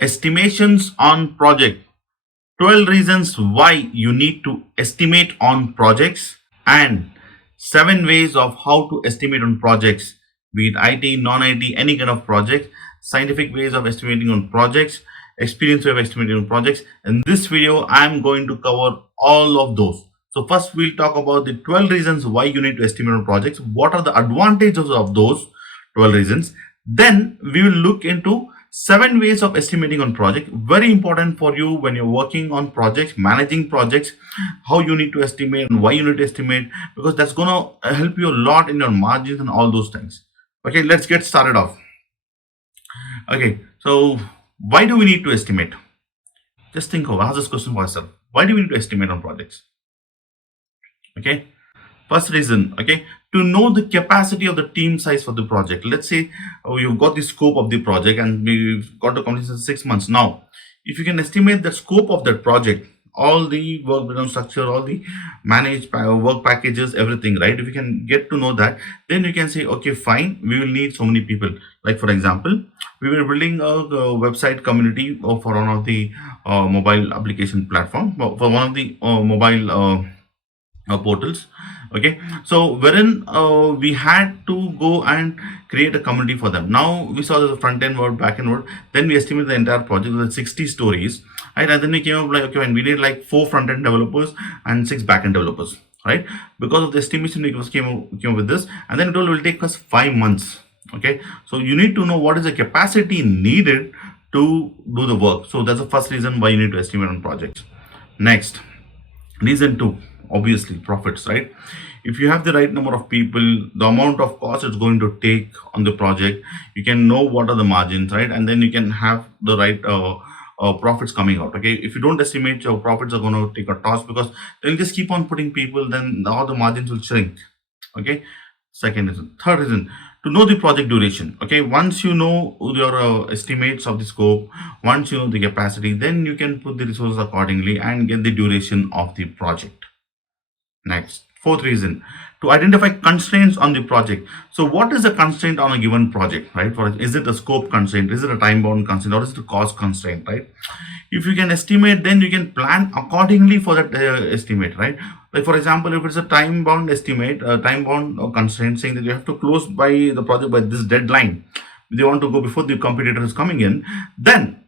Estimations on project. 12 reasons why you need to estimate on projects, and 7 ways of how to estimate on projects, be it IT, non-IT, any kind of project, scientific ways of estimating on projects, experience way of estimating on projects. In this video, I'm going to cover all of those. So first we'll talk about the 12 reasons why you need to estimate on projects. What are the advantages of those 12 reasons? Then we will look into 7 ways of estimating on project. Very important for you when you're working on projects, managing projects, how you need to estimate and why you need to estimate, because that's going to help you a lot in your margins and all those things. Okay, let's get started off. Okay, so why do we need to estimate? Just think of, ask this question for yourself. Why do we need to estimate on projects? Okay, first reason, okay, to know the capacity of the team size for the project. Let's say you've got the scope of the project and we've got to complete in 6 months. Now, if you can estimate the scope of that project, all the work breakdown structure, all the managed work packages, everything, right? If you can get to know that, then you can say, okay, fine, we will need so many people. Like for example, we were building a website community for one of the mobile application platform, for one of the mobile portals. Okay, so wherein we had to go and create a community for them. Now we saw the front end word, back end word, then we estimated the entire project with 60 stories, right? And then we came up like, okay, and we need like 4 front end developers and 6 back end developers, right? Because of the estimation we came up with this, and then it will take us 5 months. Okay, so you need to know what is the capacity needed to do the work. So that's the first reason why you need to estimate on projects. Next, reason 2, obviously profits, right? If you have the right number of people, the amount of cost it's going to take on the project, you can know what are the margins, right? And then you can have the right profits coming out. Okay, if you don't estimate, your profits are going to take a toss, because they'll just keep on putting people, then all the margins will shrink. Okay, second reason. Third reason, to know the project duration. Okay, once you know your estimates of the scope, once you know the capacity, then you can put the resources accordingly and get the duration of the project. Next, fourth reason, to identify constraints on the project. So what is the constraint on a given project, right? For is it a scope constraint, is it a time bound constraint, or is it a cost constraint, right? If you can estimate, then you can plan accordingly for that estimate, right? Like for example, if it's a time bound estimate, time bound constraint saying that you have to close by the project by this deadline, they want to go before the competitor is coming in, then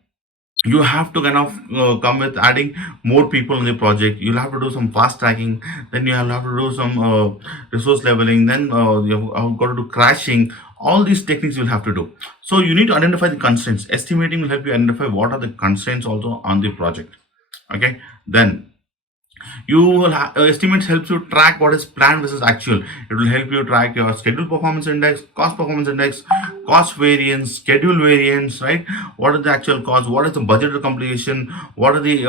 you have to kind of come with adding more people in the project. You'll have to do some fast tracking, then you have to do some resource leveling, then you've got to do crashing. All these techniques you'll have to do. So you need to identify the constraints. Estimating will help you identify what are the constraints also on the project. Okay, then you will estimates helps you track what is planned versus actual. It will help you track your schedule performance index, cost performance index, cost variance, schedule variance, right? What is the actual cost, what is the budgeted completion, what are the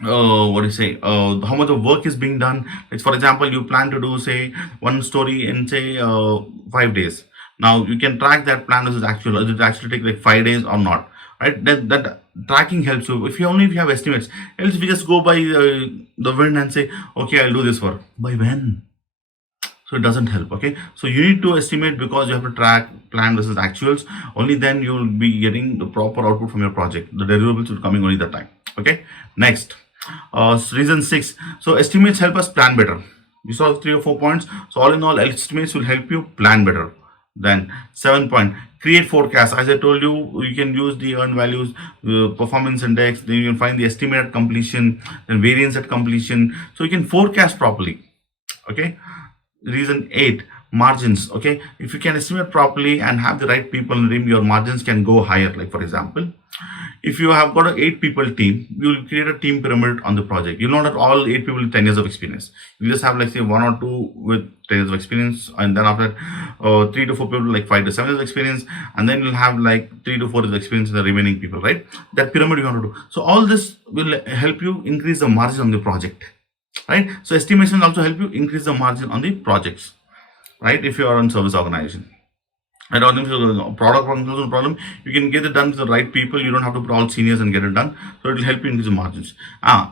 what do you say, how much of work is being done. Like for example, you plan to do say one story in say 5 days. Now you can track that plan versus actual. Does it actually take like 5 days or not, right? That tracking helps you. If you have estimates, else we just go by the wind and say, okay, I'll do this work. By when? So it doesn't help. Okay, so you need to estimate, because you have to track plan versus actuals. Only then you will be getting the proper output from your project. The deliverables will coming only that time. Okay, next, reason 6. So estimates help us plan better. You saw 3 or 4 points. So all in all, estimates will help you plan better. Then 7 point, create forecast. As I told you, you can use the earned values, performance index, then you can find the estimate at completion, then variance at completion, so you can forecast properly. Okay, reason 8, margins. Okay, if you can estimate properly and have the right people in the room, your margins can go higher. Like for example, if you have got an 8 people team, you will create a team pyramid on the project. You'll not have all 8 people with 10 years of experience. You just have like say 1 or 2 with 10 years of experience, and then after 3 to 4 people like 5 to 7 years of experience, and then you'll have like 3 to 4 years of experience in the remaining people, right? That pyramid you want to do. So all this will help you increase the margin on the project, right? So estimation also help you increase the margin on the projects, right? If you are on service organization. I don't think so. Product functions no problem. You can get it done with the right people. You don't have to put all seniors and get it done. So it will help you increase the margins.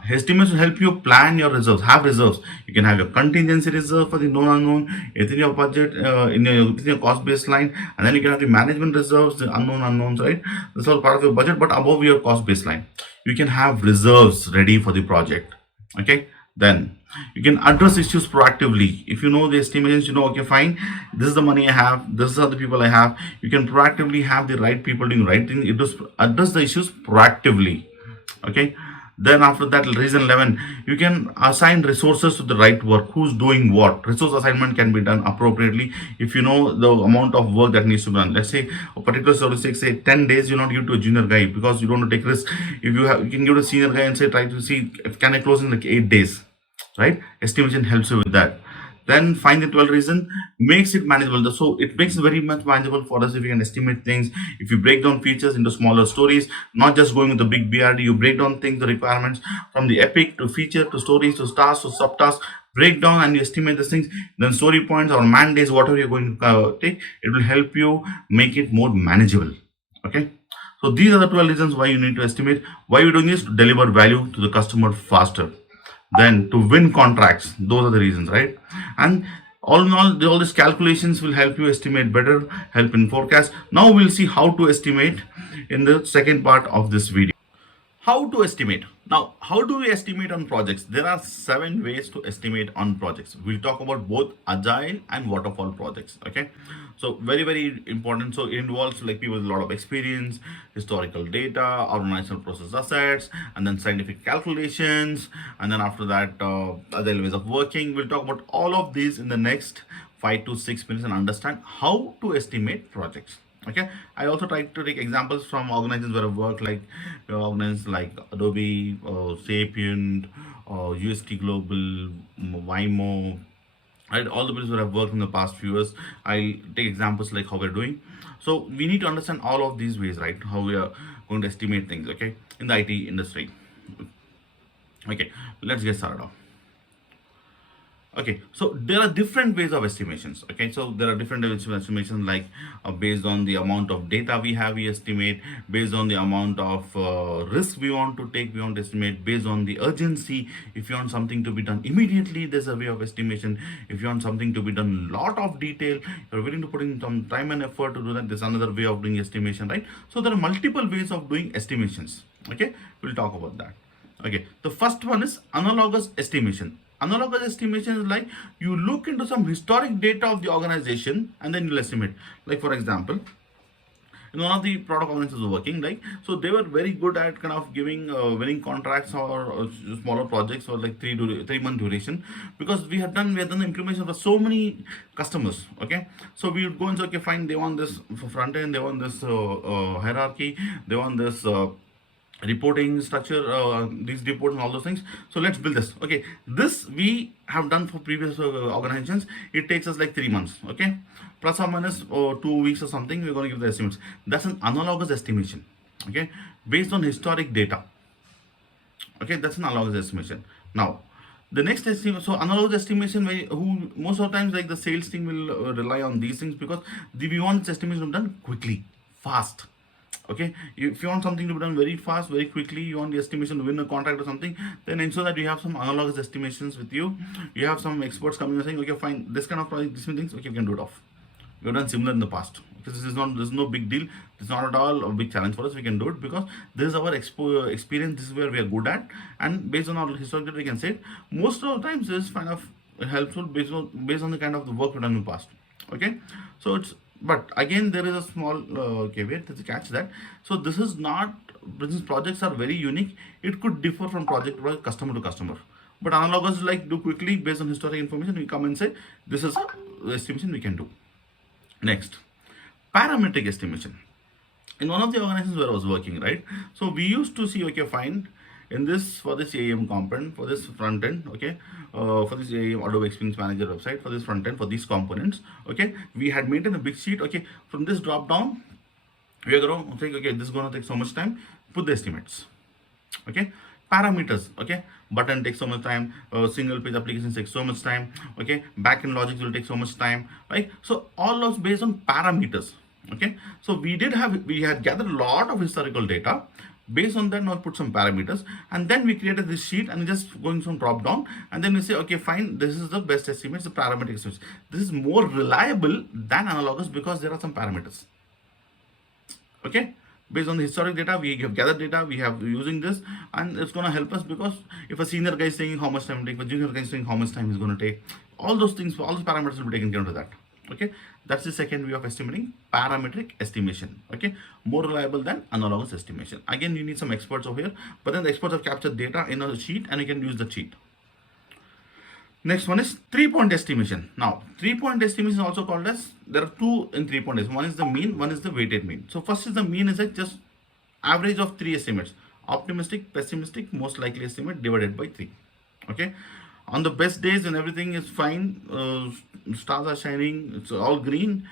Estimates will help you plan your reserves. Have reserves. You can have your contingency reserve for the known unknown within your budget, within your cost baseline, and then you can have the management reserves, the unknown unknowns. Right. That's all part of your budget, but above your cost baseline, you can have reserves ready for the project. Okay. Then you can address issues proactively. If you know the estimations, you know, okay, fine, this is the money I have, this are the people I have. You can proactively have the right people doing right thing. It does address the issues proactively. Okay. Then after that, reason 11, you can assign resources to the right work. Who's doing what? Resource assignment can be done appropriately if you know the amount of work that needs to be done. Let's say a particular service, say 10 days, you not give to a junior guy because you don't want to take risk. If you have, you can give to a senior guy and say, try to see, can I close in like 8 days, right? Estimation helps you with that. Then find the 12 reason, makes it manageable. So it makes it very much manageable for us if you can estimate things. If you break down features into smaller stories, not just going with the big BRD, you break down things, the requirements from the epic to feature to stories to tasks to subtasks, break down and you estimate these things. Then story points or man days, whatever you're going to take, it will help you make it more manageable. Okay. So these are the 12 reasons why you need to estimate. Why you're doing this? To deliver value to the customer faster. Then to win contracts. Those are the reasons, right? And all in all these calculations will help you estimate better, help in forecast. Now we'll see how to estimate in the second part of this video. How to estimate? Now, how do we estimate on projects? There are 7 ways to estimate on projects. We'll talk about both agile and waterfall projects. Okay, so very, very important. So it involves like people with a lot of experience, historical data, organizational process assets, and then scientific calculations, and then after that agile ways of working. We'll talk about all of these in the next 5 to 6 minutes and understand how to estimate projects. Okay, I also try to take examples from organizations where I work, like organizations like Adobe, Sapient, UST Global, Wimo, right? All the places where I've worked in the past few years, I take examples like how we're doing. So we need to understand all of these ways, right? How we are going to estimate things, okay, in the IT industry. Okay, let's get started off. Okay, so there are different ways of estimations. Okay, so there are different ways of estimations, like based on the amount of data we have, we estimate. Based on the amount of risk we want to take, we want to estimate. Based on the urgency, if you want something to be done immediately, there's a way of estimation. If you want something to be done lot of detail, you're willing to put in some time and effort to do that, there's another way of doing estimation, right? So there are multiple ways of doing estimations. Okay, we'll talk about that. Okay, the first one is analogous estimation. Analogous estimation is like you look into some historic data of the organization and then you'll estimate. Like for example, in one of the product organizations working, like, so they were very good at kind of giving winning contracts or smaller projects or like 3 month duration, because we had done the implementation for so many customers. Okay, so we would go and say, okay, fine, they want this for front end, they want this hierarchy, they want this reporting structure, these reports and all those things. So let's build this. Okay, this we have done for previous organizations. It takes us like 3 months. Okay, plus or minus 2 weeks or something. We're going to give the estimates. That's an analogous estimation. Okay, based on historic data. Okay, that's an analogous estimation. Now, the next estimation, so analogous estimation, who most of the times like the sales team will rely on these things, because we want this estimation done quickly, fast. Okay, if you want something to be done very fast, very quickly, you want the estimation to win a contract or something, then ensure that you have some analogous estimations with you. You have some experts coming and saying, okay, fine, this kind of project, these things, okay, we can do it off. We've done similar in the past. Because this is no big deal. It's not at all a big challenge for us. We can do it because this is our experience. This is where we are good at, and based on our historical, we can say it. Most of the times, this is kind of helpful based on the kind of the work we've done in the past. Okay, so it's, but again there is a small caveat, there's a catch that, so this is not, business projects are very unique, it could differ from project to project, customer to customer. But analogous is like do quickly based on historic information, we come and say this is the estimation we can do. Next, parametric estimation. In one of the organizations where I was working, right, so we used to see, okay, fine, in this, for this AEM component, for this front end, okay, for this AEM Adobe Experience Manager website, for this front end, for these components, okay, we had maintained a big sheet. Okay, from this drop down, we are going to think, okay, this is going to take so much time, put the estimates. Okay, parameters, okay, button takes so much time, single page applications take so much time, okay, backend logic will take so much time, right? So all those based on parameters. Okay, so we had gathered a lot of historical data. Based on that, now put some parameters, and then we created this sheet and just going from drop down, and then we say, okay, fine, this is the best estimate, the parametric estimate. This is more reliable than analogous because there are some parameters. Okay, based on the historic data, we have gathered data, we have using this, and it's going to help us because if a senior guy is saying how much time it take, if a junior guy is saying how much time is going to take, all those things, all those parameters will be taken care of that. Okay, that's the second way of estimating, parametric estimation. Okay, more reliable than analogous estimation. Again, you need some experts over here, but then the experts have captured data in a sheet and you can use the sheet. Next one is 3-point estimation. Now, 3-point estimation is also called as, there are two in 3-point estimation. One is the mean, one is the weighted mean. So first is the mean, is like just average of 3 estimates. Optimistic, pessimistic, most likely estimate divided by 3. Okay. On the best days when everything is fine, stars are shining, it's all green,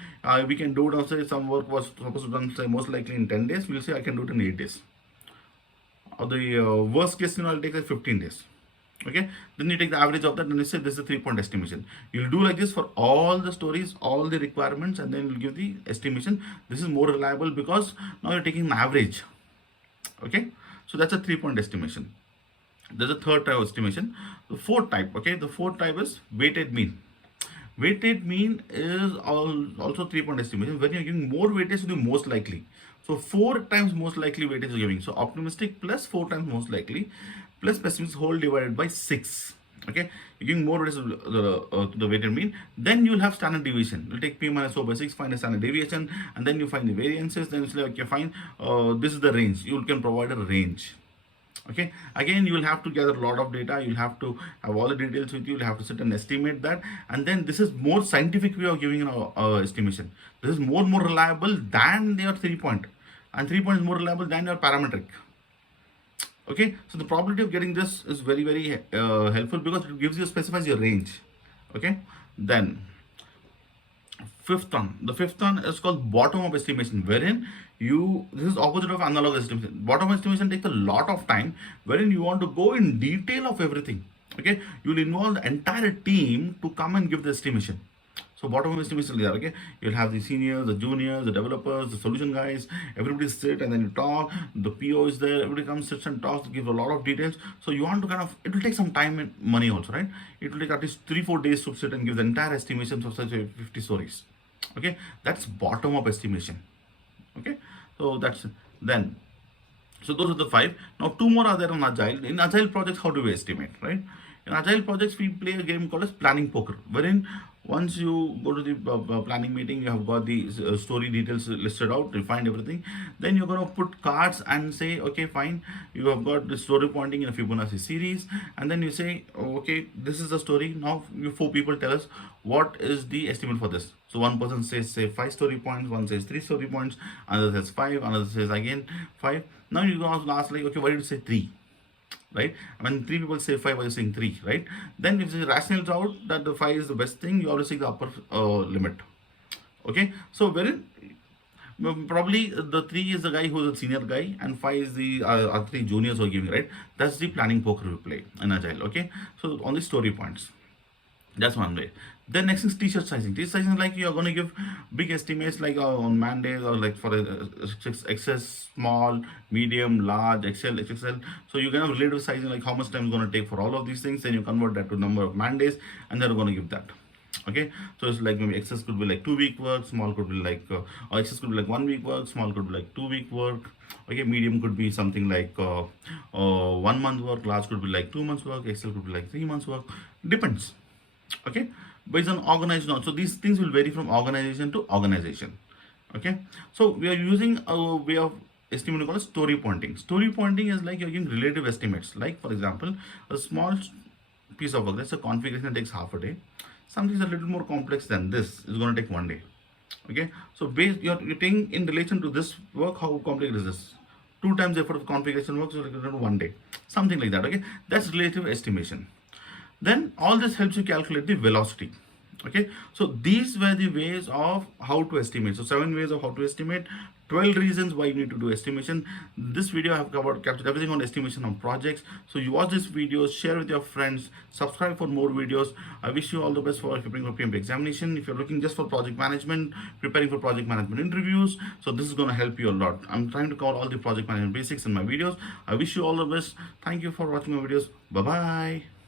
we can do it also. Say some work was supposed to be done, say most likely in 10 days, we'll say I can do it in 8 days. Or the worst case scenario, I'll take like 15 days. Okay, then you take the average of that and you say this is a 3-point estimation. You'll do like this for all the stories, all the requirements, and then you'll give the estimation. This is more reliable because now you're taking an average. Okay, so that's a 3-point estimation. There's a third type of estimation, the fourth type. Okay, the fourth type is weighted mean. Weighted mean is also 3-point estimation when you're giving more weightage to the most likely. So 4 times most likely weightage you're giving. So optimistic plus 4 times most likely plus pessimistic whole divided by 6. Okay, you're giving more weightage to the weighted mean. Then you'll have standard deviation. You'll take P minus O by 6, find a standard deviation, and then you find the variances. Then it's like, okay, fine, this is the range. You can provide a range. Okay, again you will have to gather a lot of data, you'll have to have all the details with you, you'll have to sit and estimate that, and then this is more scientific way of giving an estimation. This is more reliable than your 3-point, and 3-point is more reliable than your parametric. Okay, so the probability of getting this is very helpful because it gives you, specifies your range. Okay, then fifth one, the fifth one is called bottom up estimation, wherein this is opposite of analogous estimation. Bottom up estimation takes a lot of time, wherein you want to go in detail of everything. Okay, you will involve the entire team to come and give the estimation. So bottom up estimation is there. Okay, you'll have the seniors, the juniors, the developers, the solution guys, everybody sit and then you talk. The PO is there, everybody comes, sits and talks, give a lot of details. So you want to kind of, it will take some time and money also, right? It will take at least 3-4 days to sit and give the entire estimation of such 50 stories. Okay, that's bottom up estimation. Okay, so that's then, so those are the 5. Now 2 more are there on agile. In agile projects, how do we estimate, right? In agile projects, we play a game called as planning poker, wherein once you go to the planning meeting, you have got the story details listed out, refined everything. Then you're going to put cards and say, okay, fine, you have got the story pointing in a Fibonacci series, and then you say, okay, this is the story. Now you 4 people tell us what is the estimate for this. So one person says, say 5 story points, one says 3 story points, another says 5, another says again 5. Now you go ask like, okay, why did you say 3? Right? When 3 people say 5, are you saying 3? Right? Then if the rationale out that the 5 is the best thing, you always take the upper limit. Okay, so wherein probably the 3 is the guy who's a senior guy, and 5 is the 3 juniors who are giving, right? That's the planning poker we play in agile. Okay, so on the story points, that's one way. Then next is t-shirt sizing. T-shirt sizing is like you're going to give big estimates like on man days, or like for XS, small, medium, large, XL. So you can have relative sizing like how much time is going to take for all of these things. Then you convert that to number of man days, and then you're going to give that. Okay, so it's like maybe XS could be like 2-week work, small could be like or XS could be like 1-week work, small could be like 2-week work. Okay, medium could be something like 1 month work, large could be like 2 months work, XL could be like 3 months work. Depends. Okay, based on organization. So these things will vary from organization to organization. Okay, so we are using a way of estimating called story pointing. Story pointing is like you're giving relative estimates. Like for example, a small piece of work, that's a configuration that takes half a day. Something is a little more complex than this is going to take 1 day. Okay, so based you're taking in relation to this work, how complex is this? 2 times the effort of configuration work, so like 1 day, something like that. Okay, that's relative estimation. Then all this helps you calculate the velocity. Okay, so these were the ways of how to estimate. So 7 ways of how to estimate, 12 reasons why you need to do estimation. This video I have captured everything on estimation on projects. So you watch this video, share with your friends, subscribe for more videos. I wish you all the best for preparing for PMBOK examination. If you're looking just for project management, preparing for project management interviews, so this is going to help you a lot. I'm trying to cover all the project management basics in my videos. I wish you all the best. Thank you for watching my videos. Bye bye.